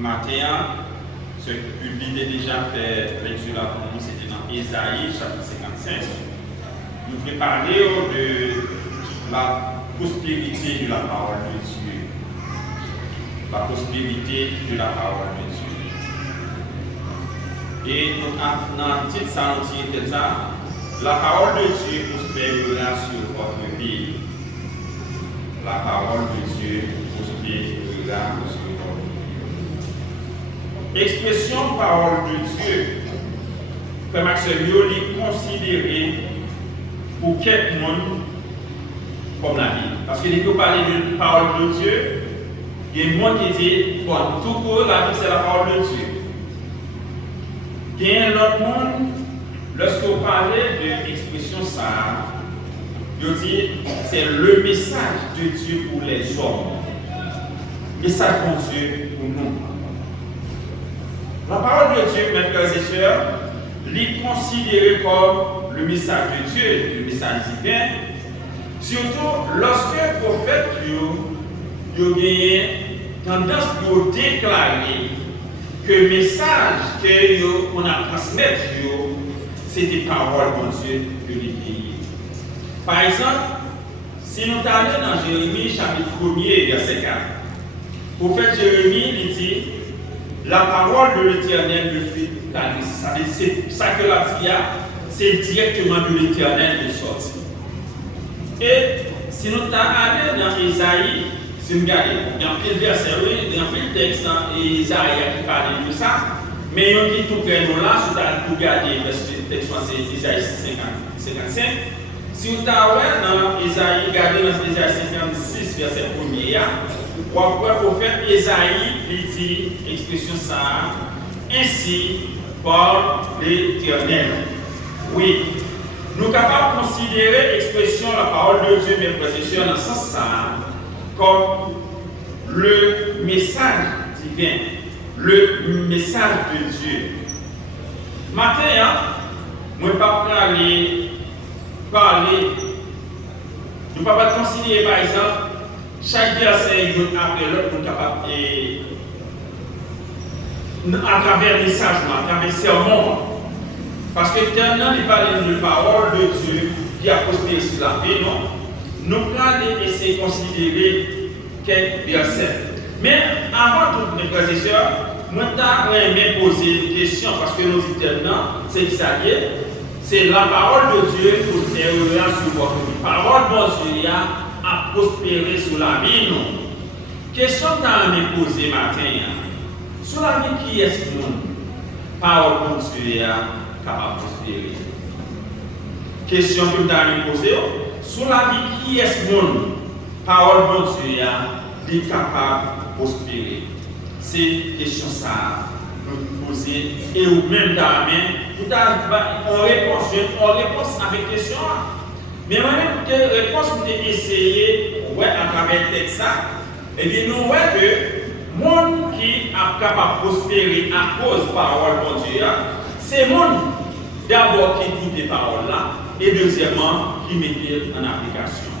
matin, ce public a déjà fait lecture là pour nous, c'était dans Ésaïe, chapitre 55. Nous voulons parler de la prospérité de la parole de Dieu. La prospérité de la parole de Dieu. Et dans le titre, ça nous dit que ça, la parole de Dieu prospérera sur votre vie. La parole de Dieu prospérera sur votre vie. Expression parole de Dieu, Frère Maxime, il est considéré pour quelqu'un comme la Bible. Parce que dès qu'on parle de parole de Dieu, il y a un monde qui dit, bon, tout court, la Bible c'est la parole de Dieu. Il y a un autre monde, lorsque vous parlez de l'expression ça, il dit, c'est le message de Dieu pour les hommes. Message de Dieu pour nous. La parole de Dieu, mes frères et sœurs, est considérée comme le message de Dieu, le message divin, surtout lorsque le prophète a tendance à déclarer que le message qu'on a transmis, c'est des paroles de Dieu que les pays. Par exemple, si nous allons dans Jérémie chapitre 1er, verset 4, le prophète Jérémie il dit, la parole de l'Éternel me fait planer. C'est ça que la dit, c'est directement de l'Éternel de sortir. Et si nous allons dans Ésaïe, si nous regardons, il y a un petit verset, il y a un petit texte dans Ésaïe qui parle de ça, mais il y a un petit tout près de là, si vous allez regarder, parce que le texte c'est Ésaïe 55. Si vous allez dans Ésaïe, regardez dans Ésaïe 56, verset 1er, pourquoi le prophète Ésaïe dit l'expression ça, ainsi par l'Éternel. Oui, nous sommes capables de considérer l'expression la parole de Dieu, mes frères et sœurs, dans ce sens comme le message divin, le message de Dieu. Maintenant, je ne vais pas parler, nous ne pouvons pas considérer par exemple chaque verset après l'autre, nous sommes capables à travers le message, à travers le sermon. Parce que tellement il parle de parole de Dieu qui a prospéré sur la vie, non? Nous allons essayer de considérer quelques versets. Mais avant tout, mes frères et sœurs, moi, je poser une question parce que nous disons tellement, c'est qui ça dit? C'est la parole de Dieu qui prospérera sur votre vie. Parole de Dieu a prospéré sur la vie, non? Question que je vais poser matin. Sur la vie, qui est-ce que parole de Dieu capable de prospérer? Question que je vais poser. Sur la vie, qui est-ce que parole de Dieu est capable de prospérer? C'est une question ça nous poser et ou même dans la main, tout on réponse avec question. Mais moi-même, quelle réponse vous avez essayé à travers le texte ça? Eh bien, nous voyons que le monde qui est capable de prospérer à cause de la parole de Dieu, c'est le monde d'abord qui écoute les paroles là, et deuxièmement, qui met en application.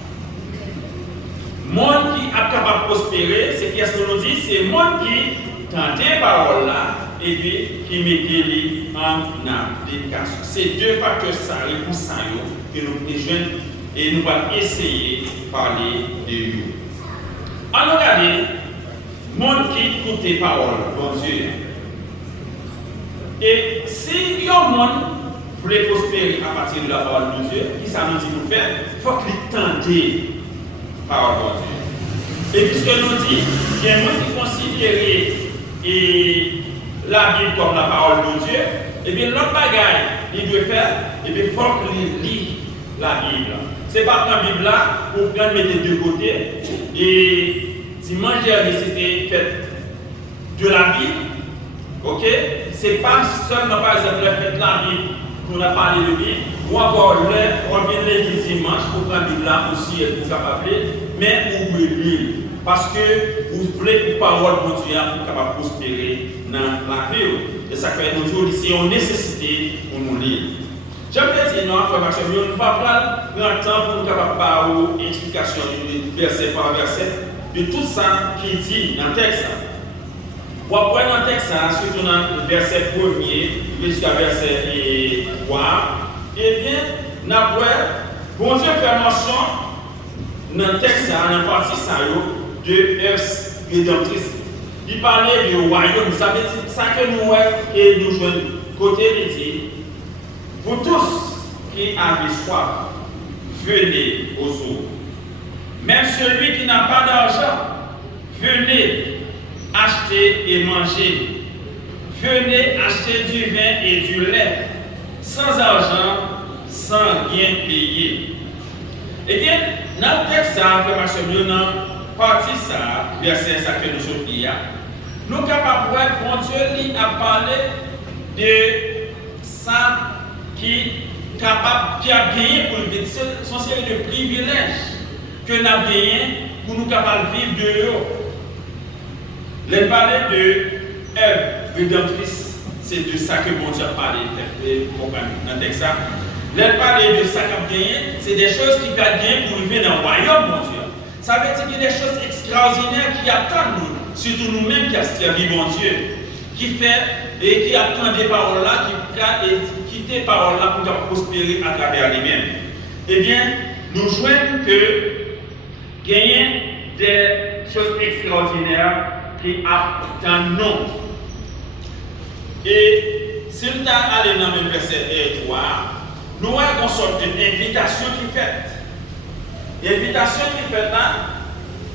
Le monde qui est capable de prospérer, c'est qu'est-ce que nous dit? C'est le monde qui tente les paroles là, et puis qui met en application. C'est deux facteurs ça, réponse ça, que nous rejoignons et nous allons essayer de parler de eux. Alors regardez, le monde qui écoute les paroles, bon Dieu. Et si le monde voulait prospérer à partir de la parole de Dieu, qui ça nous dit pour faire? Il faut qu'il tente la parole de Dieu. Et puisque nous dit, il y a un monde qui considère la Bible comme la parole de Dieu, et bien l'autre bagaille, il doit faire, et bien il faut qu'il lit la Bible. Ce n'est pas la Bible là, pour prendre mettre de côté, et dimanche dernier c'était fait de la Bible, ok? Ce n'est pas seulement par exemple le fait de la Bible qu'on a parlé de Bible, ou encore on vient l'église dimanche pour prendre la Bible là aussi, pour capable, mais pour lire. Parce que vous voulez pour parole de Dieu pour capable prospérer dans la vie. Et ça fait nous jours ici une nécessité pour nous lire. J'aimerais dire non, frère Maxime, nous ne pouvons pas prendre le temps pour nous capable parler une explication verset par verset de tout ça qui dit dans le texte. Ou après dans le texte, surtout dans le verset 1er jusqu'à verset 3, eh bien, nous avons, bon Dieu fait mention dans le texte, dans la partie de ex rédemptrice. Il parlait du royaume, ça veut dire ça que nous jouons côté de Dieu. Vous tous qui avez soif, venez aux eaux. Même celui qui n'a pas d'argent, venez acheter et manger. Venez acheter du vin et du lait, sans argent, sans rien payer. Eh bien, dans le texte, dans partie ça, verset ça que nous sommes hier, nous sommes capables de voir que bon Dieu a parlé de ça qui a gagné pour le vivre. C'est son série de privilèges que nous avons gagné pour nous capables de vivre de haut. Les parler de œuvre rédemptrice, c'est de ça que bon Dieu a parlé dans le texte. Les parler de ça qu'on a gagné, c'est des choses qui peuvent gagner pour vivre dans le royaume, bon Dieu. Ça veut dire qu'il y a des choses extraordinaires qui attendent nous, surtout nous-mêmes qui avons servi bon Dieu, qui fait et qui attendent des paroles-là, qui quittent des paroles-là pour prospérer à travers lui-même. Eh bien, nous jouons que gagner des choses extraordinaires qui attendent nous. Et si nous allons dans le verset 3, nous avons une sorte d'invitation qui est faite. L'invitation qui est faite là,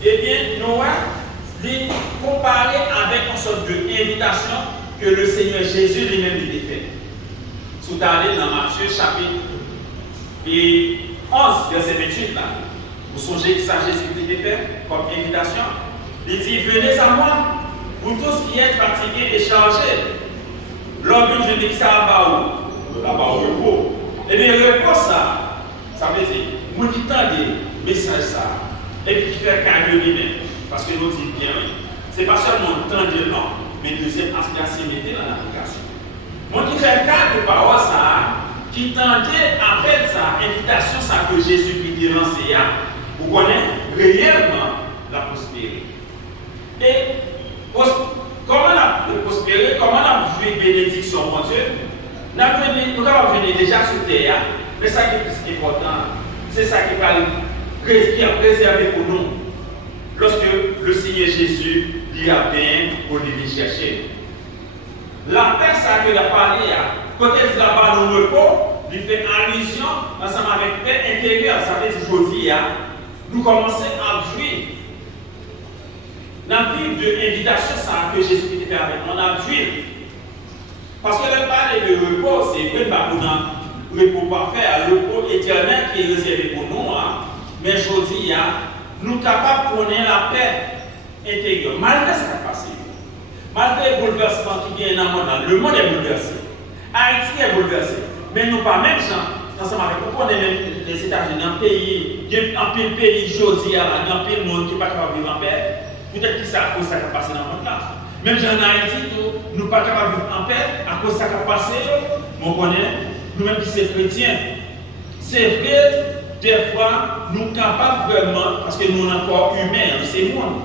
eh bien, nous allons comparer avec une sorte d'invitation que le Seigneur Jésus lui-même a fait. Si vous allez dans Matthieu chapitre 11, verset 28 là, vous songez que ça Jésus a fait comme invitation. Il dit, venez à moi, vous tous qui êtes fatigués et chargés. L'homme je dis ça là-bas au repos. Eh bien, le repos ça veut dire, vous qui tendez message ça, et puis qui fait cadeau lui-même. Parce que nous disons bien, ce n'est pas seulement tendre non, mais deuxième aspect, c'est mettre dans l'application. Moi qui fait cas de parole ça, qui tendait après ça, invitation ça que Jésus-Christ a lancé, vous connaissez réellement la prospérité. Et comment on a prospéré, comment on a vu bénédiction, mon Dieu, nous avons venu déjà sur terre, mais ça qui est plus important, c'est ça qui a préservé pour nous. Lorsque le Seigneur Jésus lui a bien pour lui chercher. La paix, ça que a parlé, quand elle dit là-bas dans le repos, lui fait allusion ensemble avec paix intérieure. Ça veut dire aujourd'hui, nous commençons à jouir. La vie de l'invitation, ça que Jésus fait avec nous, on a joué. Parce que le parler de repos, c'est vrai, pour le repos parfait, le repos éternel qui est réservé pour nous. Mais aujourd'hui, nous sommes capables de connaître la paix intérieure, malgré ce qui a passé. Malgré le bouleversement qui vient dans le monde, le monde est bouleversé. Haïti est bouleversé. Mais nous pas même gens, ensemble avec nous, on est même les États-Unis, un pays, il y a un pays aujourd'hui, il y a un pays monde qui n'est pas capable de vivre en paix. Peut-être que c'est à cause de ça qui a passé dans le monde là. Même en Haïti, nous ne sommes pas capables de vivre en paix à cause de ça qui a passé. On connaît, nous-mêmes qui sommes chrétiens. C'est vrai, des fois, nous sommes capables vraiment, parce que nous sommes encore humains, nous sommes monde.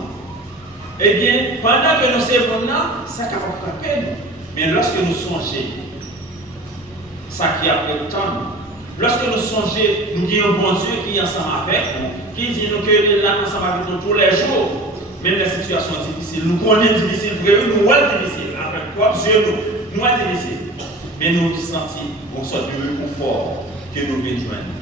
Eh bien, pendant que nous sommes là, ça est capable de frapper nous. Mais lorsque nous songeons, ça qui a pris le temps, lorsque nous songeons, nous avons un bon Dieu qui est ensemble avec nous, qui dit nous qu'il est là ensemble avec nous tous les jours. Même les situations difficiles, nous connaissons difficiles, nous sommes difficiles, avec quoi Dieu nous sommes difficiles. Mais nous sentons une sorte de réconfort que nous venons joindre.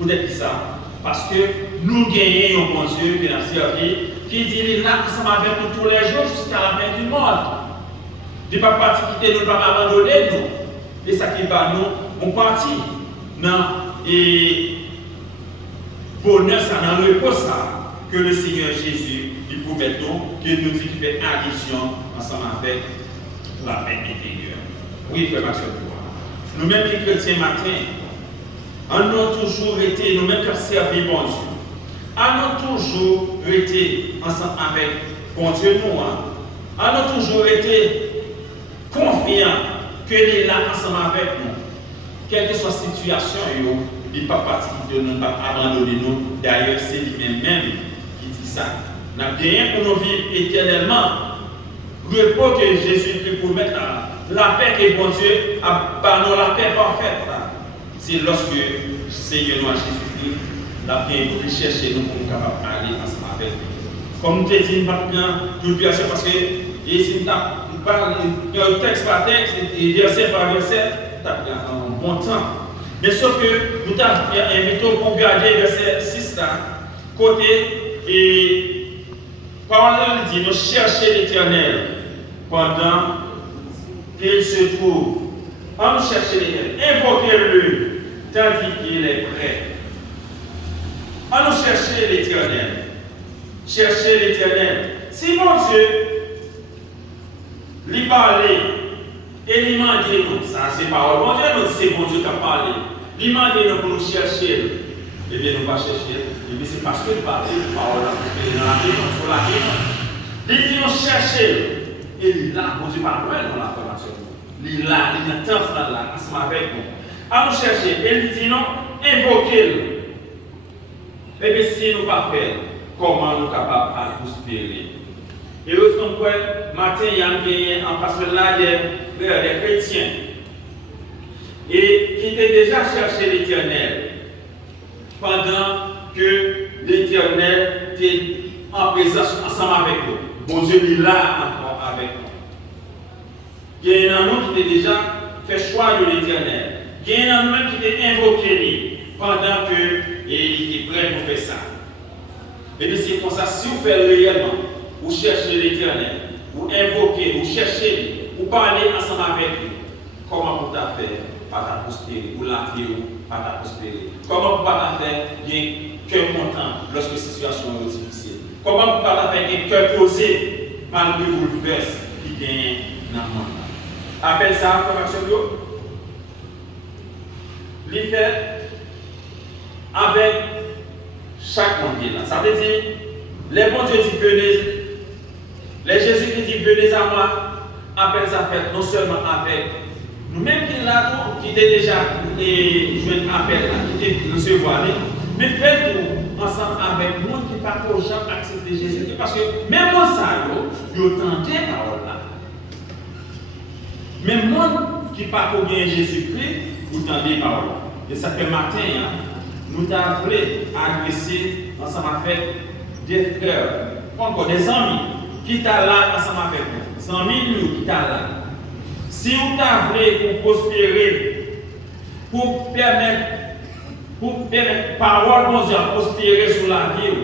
Peut-être ça, parce que nous gagnons un bon Dieu qui nous a servi, qui dit qu'il est là ensemble avec nous tous les jours jusqu'à la fin du monde. Il ne peut pas quitter nous, ne pas abandonner nous. Et ça qui va nous, on partit dans le bonheur, ça, dans le repos, ça, que le Seigneur Jésus il promet nous, que nous dit qu'il fait allusion ensemble avec la paix intérieure. Oui, frère Maxime, nous-mêmes qui chrétiens matin, on a toujours été, nous-mêmes qui avons servi bon Dieu, on a toujours été ensemble avec bon Dieu, nous, on a toujours été confiants qu'il est là ensemble avec nous. Quelle que soit la situation, il n'est pas parti de nous, pas abandonner nous. D'ailleurs, c'est lui-même qui dit ça. Nous avons gagné pour nous vivre éternellement repos que Jésus-Christ pour mettre la paix que bon Dieu a nous la paix parfaite. C'est lorsque Seigneur nous a Jésus-Christ, la paix pour chercher nous pour nous capables d'aller ensemble avec lui. Comme nous te disons, maintenant, tout verset parce que si nous parlons texte par texte, et verset par verset, tu as un bon temps. Mais sauf que nous t'avons invité pour regarder verset 6 là, côté, et parole dit, nous chercher l'Éternel pendant qu'il se trouve. On nous chercher l'Éternel, invoquez-le tandis qu'il est prêt. On nous chercher l'Éternel. Chercher l'Éternel. Si mon Dieu lui parlait et lui demandait nous, ça c'est parole. Mon Dieu nous dit c'est bon Dieu qui a parlé. Lui demandait nous pour nous chercher. Eh bien nous pas chercher. Eh bien c'est parce que nous parlons de parole dans la vie, sur la vie. Il dit nous chercher. Et il est là, bon Dieu pas loin dans la formation. Il est là, il est dans le temps là, ensemble avec nous. À nous chercher. Et il dit non, invoquez-le. Eh bien si nous pas faire, comment nous sommes capables de prospérer? Et autrement, matin, il y a en face de là des chrétiens et qui étaient déjà cherché l'Éternel pendant que l'Éternel était en présence ensemble avec eux. Bon Dieu est là encore avec nous. Il y en a nous qui étaient déjà fait choix de l'Éternel. Il y en a nous qui étaient invoqués pendant qu'il était prêt pour faire ça. Et bien c'est comme ça, si vous faites réellement, vous cherchez l'Éternel, vous invoquez, vous cherchez, vous parlez ensemble avec lui, comment vous faire pas prospérer, vous la vie pas prospérer. Comment vous pas faire bien cœur content lorsque la situation est difficile. Comment vous pas faire bien cœur posé malgré vos bouleverses qui gagnent dans le monde. Appelle ça formation de fait avec chaque monde. Ça veut dire, les bons dieux disent venez, les Jésus-Christ dit venez à moi, appelle ça fait non seulement avec nous-mêmes qui là qui était déjà joué un appel, qui était recevoir, mais faites-nous ensemble avec nous qui ne pas aux gens accepter Jésus-Christ. Parce que même moi, ça, ils entendent la parole là. Même moi qui ne pas bien Jésus-Christ, vous entendez la parole. Et ça fait matin, nous t'avons agresser ensemble avec des frères, encore des amis qui sont là ensemble avec nous. Amis nous qui sont là. Si vous avez pour prospérer, pour permettre parole de Dieu à prospérer sur la vie,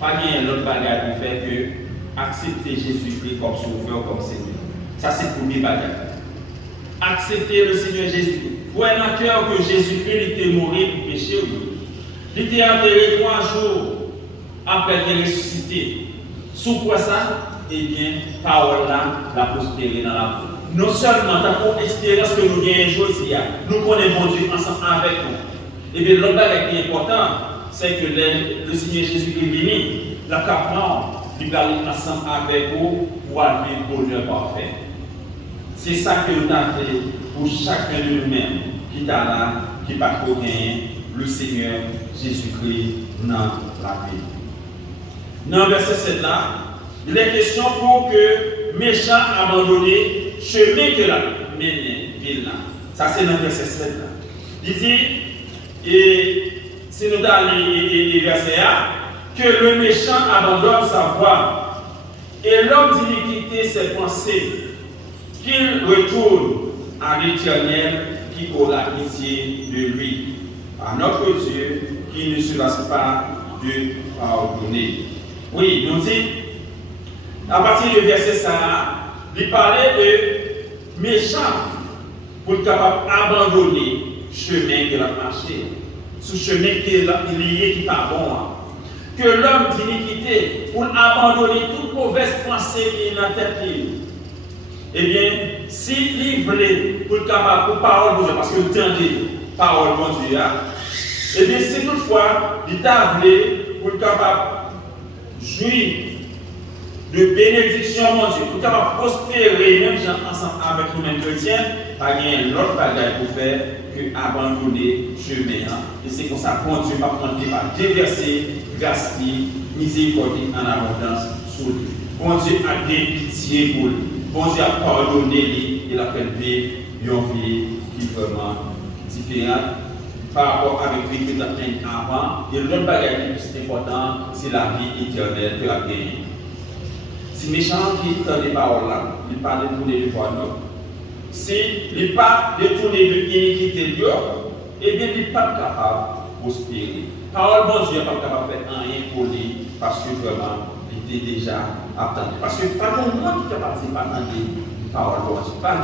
pas bien l'autre bagage pour faire que accepter Jésus-Christ comme sauveur, comme Seigneur. Ça c'est le premier bagage. Accepter le Seigneur Jésus-Christ. Pour un cœur que Jésus-Christ était mort pour pécher, il était enterré 3 jours après qu'il ressuscité. Sous quoi ça? Eh bien, parole là, la prospérer dans la vie. Non seulement dans l'espérance que nous gagnons aujourd'hui, nous connaissons Dieu ensemble avec nous. Eh bien, l'autre chose qui est important, c'est que le Seigneur Jésus est venu, la capable, il va aller ensemble avec vous pour avoir le bonheur parfait. C'est ça que nous avons fait pour chacun de nous-mêmes qui est là, qui va gagner le Seigneur Jésus-Christ dans la vie. Dans le verset 7 là, il est question pour que méchants abandonnés chemin que la ville là. Ça c'est dans le verset 7 là. Il dit, et c'est nous dans les versets A, que le méchant abandonne sa voie et l'homme d'iniquité ses pensées, qu'il retourne à l'Éternel qui aura pitié de lui, à notre Dieu qui ne se lasse pas de pardonner. Oui, nous dit, à partir du verset 5, il parlait de méchants pour être capable d'abandonner le chemin qu'il a marché, ce chemin qu'il a lié qui n'est pas bon. Que l'homme d'iniquité pour abandonner toute mauvaise pensée qui est dans la tête. Eh bien, s'il voulait pour être capable pour parole de Dieu, parce que vous entendez parole de Dieu, eh bien, si toutefois il t'a voulu pour être capable de jouir de bénédiction, mon Dieu, pour capable prospérer, même ensemble avec nous-mêmes chrétiens, pas gagner l'autre bagage pour faire que abandonner le chemin. Et c'est comme ça que Dieu va déverser grâce, miséricorde en abondance sur lui. bon Dieu a bien pitié pour lui. Bon Dieu a pardonné lui, il a fait vivre une vie qui est vraiment différente par rapport avec la vie que tu as fait avant. Et l'autre bagage qui est plus important, c'est la vie éternelle que tu as gagnée. Si méchant qui est dans les paroles là, il parle de tourner les voies, si il n'est pas détourné de l'iniquité, eh bien, il n'est pas capable de prospérer. Parole, bon Dieu n'est pas capable de faire rien pour lui parce que vraiment, il était déjà attendu. Parce que pas de monde qui est capable de attendre la parole, bon Dieu. Pas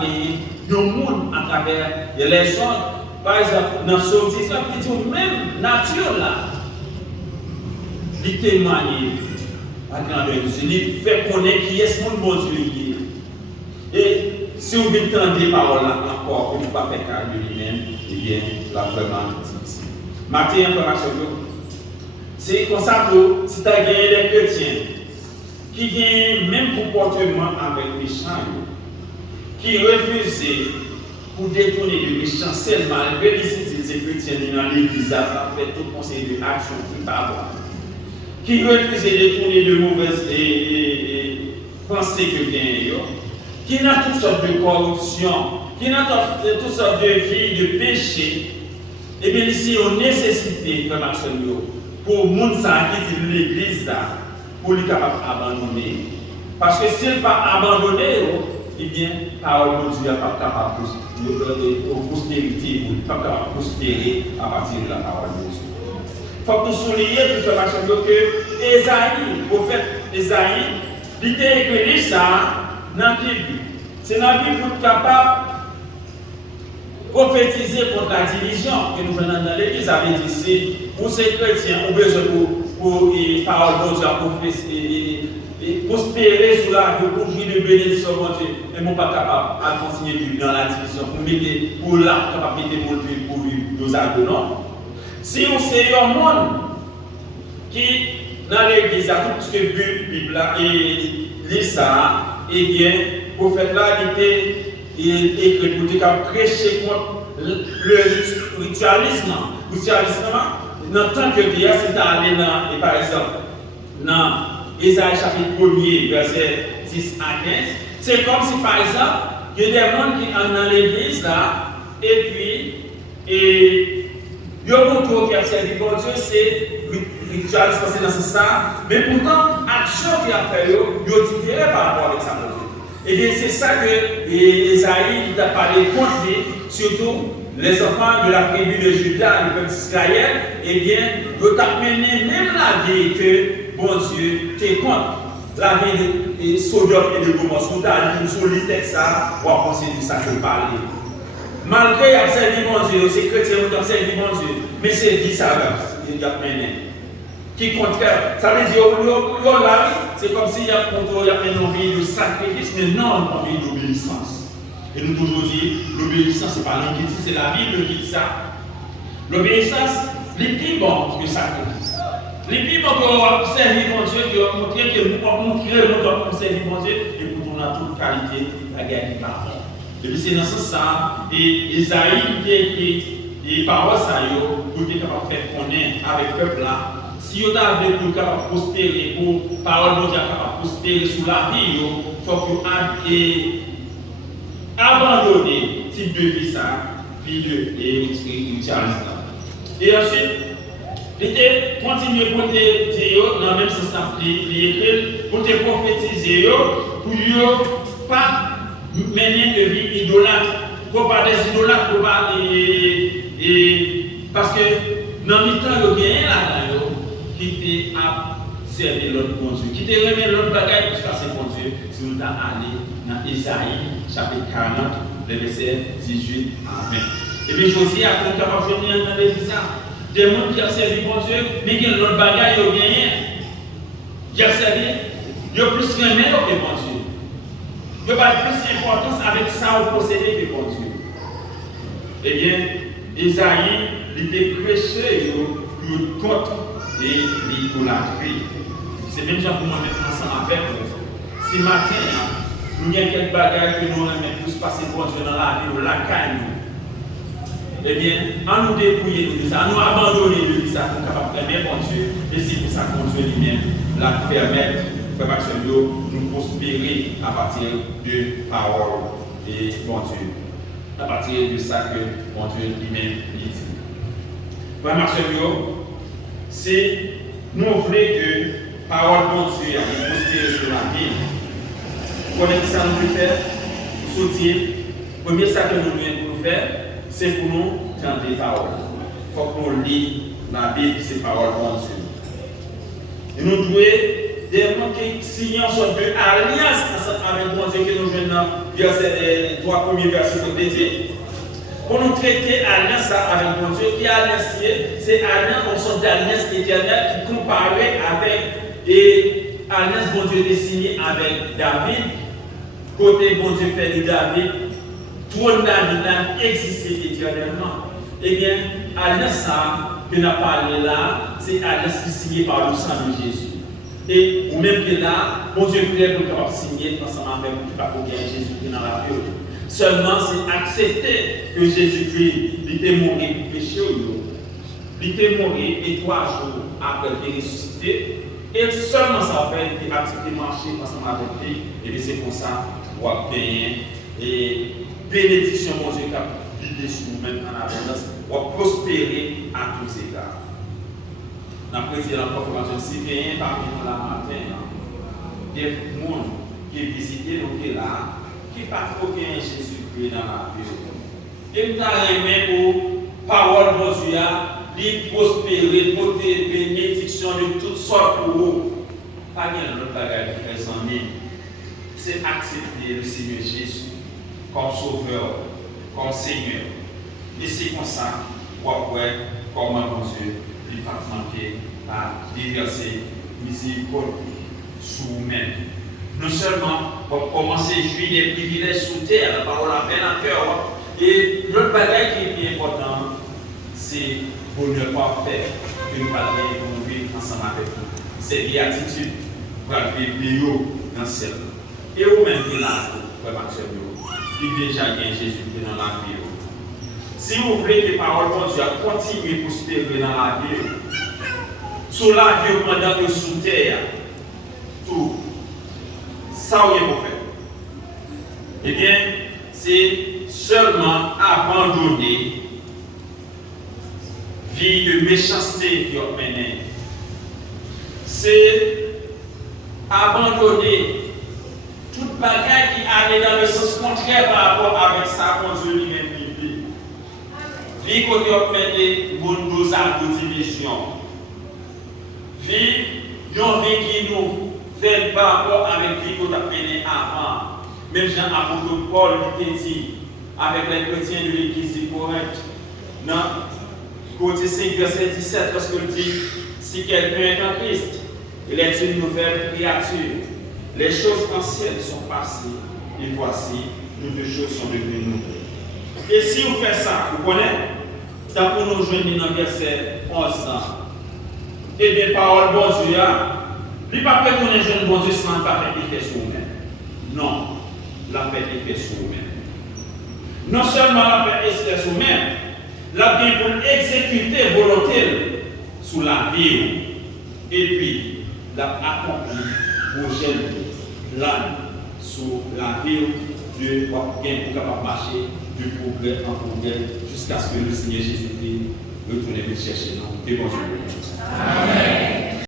de monde à travers les choses. Par exemple, dans ce petit même nature là, il témoigne à la grandeur de Dieu. Il fait connaître qui est ce monde, bon Dieu. Et si vous voulez entendre des paroles là encore, vous ne pouvez pas faire caractère de lui-même, eh bien, la vraiment difficile. Matin, information, c'est comme ça que si tu as gagné des chrétiens qui ont le même comportement avec les méchants, qui refusent pour détourner le méchant seulement, malgré les chrétiens dans l'église, à faire tout conseil de action qui pas bon, qui refusent de détourner de mauvaises pensées que bien, qui n'a toutes sortes de corruption, qui n'a toutes sortes de vies, de péchés, et bien ici, on nécessité, frère Maxime, pour le monde qui est de l'église, pour lui capable d'abandonner. Parce que s'il n'est pas abandonné, eh bien, parole de Dieu n'est pas capable de prospérité, ou pas capable de prospérer à partir de la parole de Dieu. Il faut que nous soulignions, frère Maxime, que Esaïe, le prophète Esaïe, il était écrit ça dans la Bible. C'est dans la Bible pour être capable de prophétiser contre la division que nous venons dans l'église. Ça veut dire c'est pour ces chrétiens, on a besoin pour parole de Dieu et prospérer sur la vie, pour jouir de bénédiction de Dieu. Et nous ne sommes pas capables de continuer de vivre dans la division, pour la capacité pour vivre nos actes, non. Si on sait un monde qui, dans l'église, a tout ce que la Bible et lit ça, eh bien, le prophète là, il était écrit pour prêcher contre le ritualisme. Dans le temps que Dieu s'est allé dans, et par exemple, dans Ésaïe chapitre 1er, verset 10 à 15, c'est comme si par exemple, il y a des gens qui sont dans l'église là, et puis, il y a un tour qui a servi pour Dieu, c'est ritualisme, c'est dans ce sens, mais pourtant, l'action qu'il a fait, il est différent par rapport avec ça. Et bien, c'est ça que Esaïe a parlé contre lui, surtout les enfants de la tribu de Juda, le peuple d'Israël, eh bien, ils ont mené même la vie que bon Dieu t'est contre. La vie de Sodome et de Gomorrhe, si vous avez sur le texte, on va penser de ça que je parle. Malgré qu'ils ont servi bon Dieu, ces chrétiens ont servi bon Dieu, mais c'est vie ça, ils ont mené. Qui contraire, ça veut dire c'est comme s'il y a une envie de sacrifice, mais non une envie d'obéissance. Et nous toujours dit, l'obéissance, ce n'est pas l'homme qui dit, c'est la Bible qui dit ça. L'obéissance, les plus bon que le sacrifice. Les plus bon qu'on servir mon Dieu, qui ont montré que nous pouvons montrer le monde qu'on servir mon Dieu, et pour nous, on a toute qualité, la guerre qui parle. Et puis c'est dans ce sens, et Esaïe qui écrit les paroles, pour être capable de faire connaître avec le peuple là. Si vous avez pour capable prospérer, pour parole de Dieu capable prospérer sous la vie, il faut que vous abandonner type de vie ça, vie de ritualisme. Et ensuite, il était continué pour te dire, dans le même sens, pour te prophétiser, pour ne pas mener de vie idolâtre, pour pas des idolâtres, pour pas parce que dans le temps, il y a là-dedans qui t'a servi l'autre bon Dieu, qui t'a remis l'autre bagaille pour passer bon Dieu, si vous allez dans Isaïe, chapitre 40, le verset 18 à 20. Et bien, Josie a tout capable de venir dans l'église, des gens qui ont servi bon Dieu, mais qui ont l'autre bagaille, ils ont gagné. Ils ont servi, ils ont plus aimé que bon Dieu. Ils ont plus d'importance avec ça au posséder que bon Dieu. Eh bien, Isaïe, il était prêché contre l'idolâtrie. C'est même genre pour moi mettre ensemble avec vous. Ce matin, nous avons quelques bagages que nous aimons plus passer pour Dieu dans la vie, la caille. Eh bien, en nous dépouiller de ça, en nous abandonner de ça pour capable de faire bon Dieu, et c'est pour ça que Dieu lui-même la permettre frère Maxime, nous prospérer à partir de parole et bon Dieu. À partir de ça que bon Dieu lui-même dit. Frère Maxime, c'est nous voulons que parole bon Dieu prospérer sur la vie. Comment ça nous peut faire? Soutien. Premier ça que nous devons faire, c'est pour nous chanter les paroles. Il faut qu'on lit la Bible, ces paroles bon Dieu. Et nous devons démontrer si on sorte de alliance avec bon Dieu que nous jouons dans verset 3 premiers versets de plaisir. Pour nous traiter alliance avec bon Dieu, qui alliance c'est alliance, on sort d'alliance éternelle qui comparait avec et alliance bon Dieu dessinée avec David. Côté bon Dieu fait de David, trône David a existé éternellement. Eh bien, alliance ça que nous avons parlé là, c'est alliance qui est signée par le sang de Jésus. Et ou même que là, bon Dieu plaît pour capable signer ensemble avec nous, pas pour gagner Jésus dans la vie. Seulement, c'est accepter que Jésus-Christ était mort pour péché. Il était mort et 3 jours après il est ressuscité. Et seulement ça fait qu'il a accepté de marcher ensemble avec lui. Et c'est pour ça qu'on va payer. Et bénédiction, mon Dieu, qui a vidé sur nous-mêmes en abondance, va prospérer à tous égards. Dans le président de la confirmation, si quelqu'un parmi nous la matin, des gens qui visitent nous qui là, qui pas trop bien Jésus-Christ dans la vie. Et nous avons aimé pour parole de Dieu, de prospérer, porter bénédiction de toutes sortes pour vous. Pas bien notre bagage de faire son nez. C'est accepter le Seigneur Jésus comme sauveur, comme Seigneur. Et c'est comme ça, pour voir comment mon Dieu n'est pas manqué à déverser miséricorde sur vous-même. Non seulement pour commencer à jouir des privilèges sous terre, la parole à peine à cœur. Et l'autre bagage qui est important, c'est pour ne pas faire que nous parlions pour nous vivre ensemble avec vous. C'est béatitude pour vivre dans le ciel. Et vous-même qui là, frère Maxime, qui déjà gagne Jésus dans la vie. Si vous voulez que les paroles de Dieu continuent à prospérer dans la vie, sur la vie pendant que sous terre, tout, ça vous pour faire. Eh bien, c'est seulement abandonner vie de méchanceté qui a mené. C'est abandonner toute bagaille qui allait dans le sens contraire par rapport avec ça qu'on Dieu lui-même vit. Vie qu'on a mené nous à deux divisions. Vie, une vie qui nous fait par rapport avec vie qu'on a mené avant. Même Jean-Apôtre Paul lui dit avec les chrétiens de l'église de Corinthe, dans côté 5, verset 17, lorsqu'il dit si quelqu'un est en Christ, il est une nouvelle créature. Les choses anciennes sont passées, et voici, toutes les choses sont devenues nouvelles. Et si vous faites ça, vous connaissez, tant pour nous joindre dans le verset 11, et bien, parole bon Dieu, il ne peut pas retourner jeune bon Dieu sans pas faire effet sur vous-même. Non, la fait effet sur vous-même. Non seulement la fait effet sur vous-même, la bien pour exécuter volonté sous la vie, et puis la accomplir projet plan sur la vie de pour capable marcher de progrès en progrès jusqu'à ce que le Seigneur Jésus-Christ retourne chercher nous. Et bonjour. Amen.